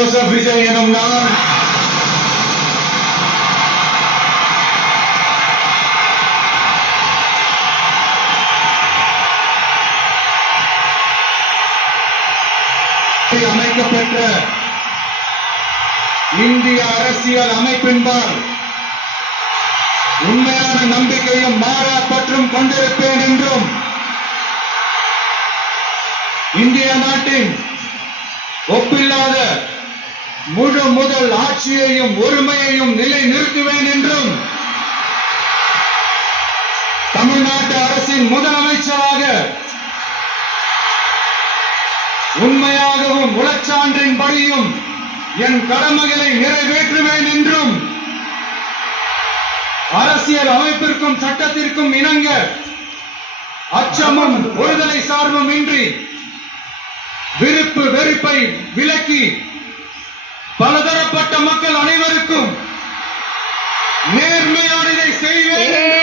Joseph Vijay எனும் நான் அமைக்கப்பெற்ற இந்திய அரசியல் அமைப்பின்பால் உண்மையான நம்பிக்கையும் மாறா பற்றும் கொண்டிருப்பேன் என்றும் இந்திய நாட்டின் ஒப்பில்லாத முழு முதல் ஆட்சியையும் ஒருமையையும் நிலை நிறுத்துவேன் என்றும் தமிழ்நாட்டு அரசின் முதலமைச்சராக உண்மையாகவும் உளச்சான்றின்படியும் என் கடமைகளை நிறைவேற்றுவேன் என்றும் அரசியல் அமைப்பிற்கும் சட்டத்திற்கும் இணங்க அச்சமும் ஒருதலை சார்பும் இன்றி விருப்பு வெறுப்பை விலக்கி பலதரப்பட்ட மக்கள் அனைவருக்கும் நேர்மையானதை செய்வேன்.